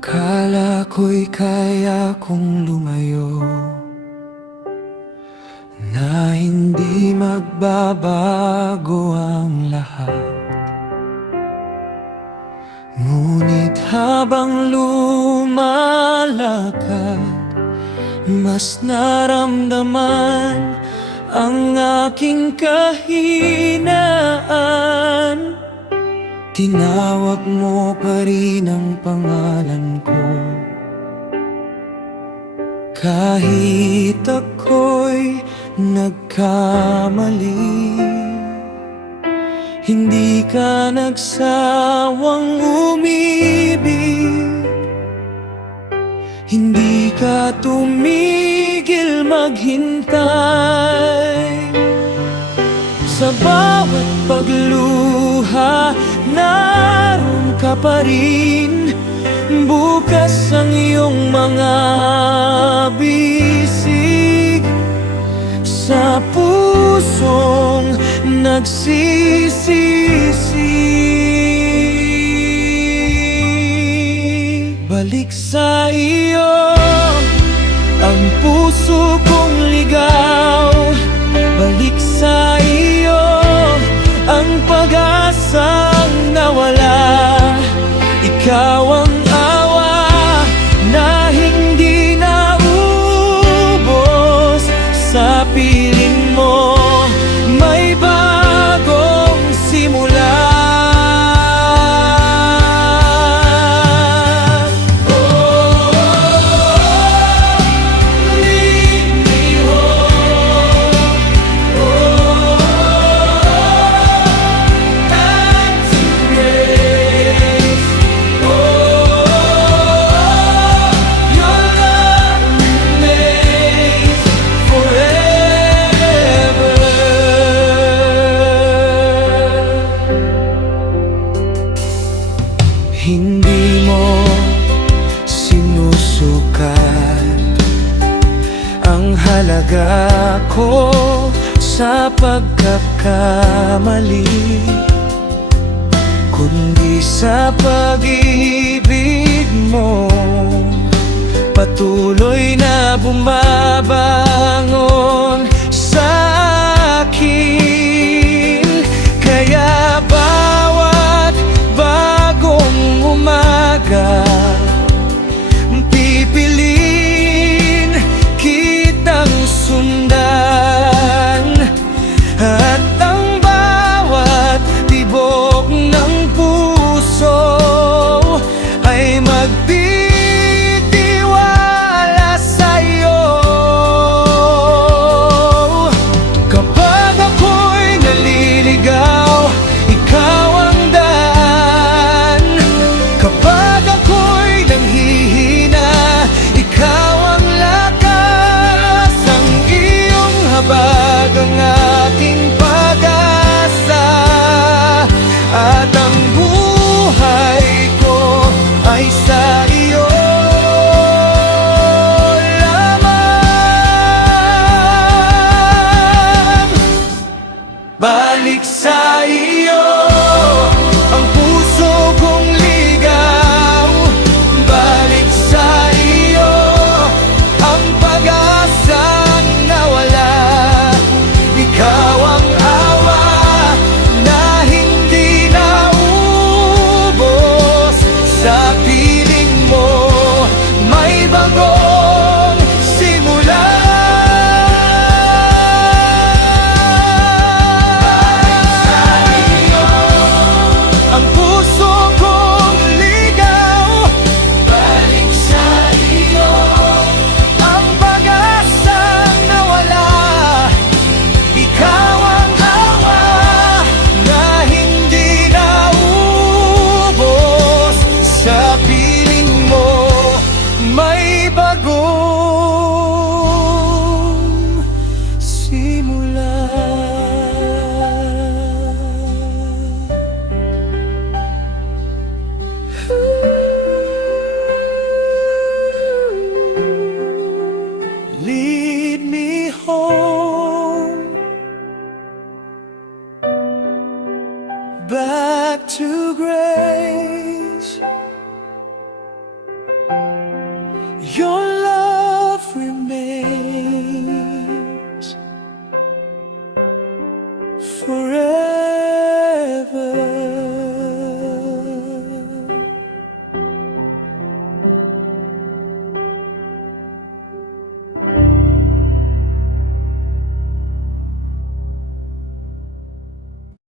Akala ko'y kaya kong lumayo, na hindi magbabago ang lahat. Ngunit habang lumalakad, mas naramdaman ang aking kahinaan. Tinawag mo pa rin ang pangalan ko, kahit ako'y nagkamali. Hindi ka nagsawang umibig, hindi ka tumigil maghintay. Sa bawat pagluha, naroon ka pa rin. Bukas ang iyong mga bisig sa pusong nagsisisi. Balik sa iyo ang puso kong ligaw. Balik sa iyo ang pag-asang nawala. Ikaw ang awa na hindi naubos. Sa piling mo may bagong simula. Hindi mo sinusukat ang halaga ko sa pagkakamali, kundi sa pag-ibig mo patuloy na bumabangon sa akin. Kaya bawat bagong umaga, pipiliin kitang sundan. At ang bawat tibok ng puso ay magtitiwala sa'yo. Kapag ako'y naliligaw, ikaw ang daan. Kapag ako'y nanghihina, ikaw ang lakas. Ang iyong habag ang aking pag-asa, at ang buhay ko ay sa iyo lamang. Balik sa iyo ang puso kong ligaw. Balik sa iyo ang pag-asang nawala. Ikaw ang awa na hindi naubos. Sa piling mo may bagong simula. Ang puso kong ligaw. Balik sa iyo ang pag-asang nawala. Ikaw ang awa na hindi naubos. Sa piling mo may bagong simula. Lead me home, back to grace.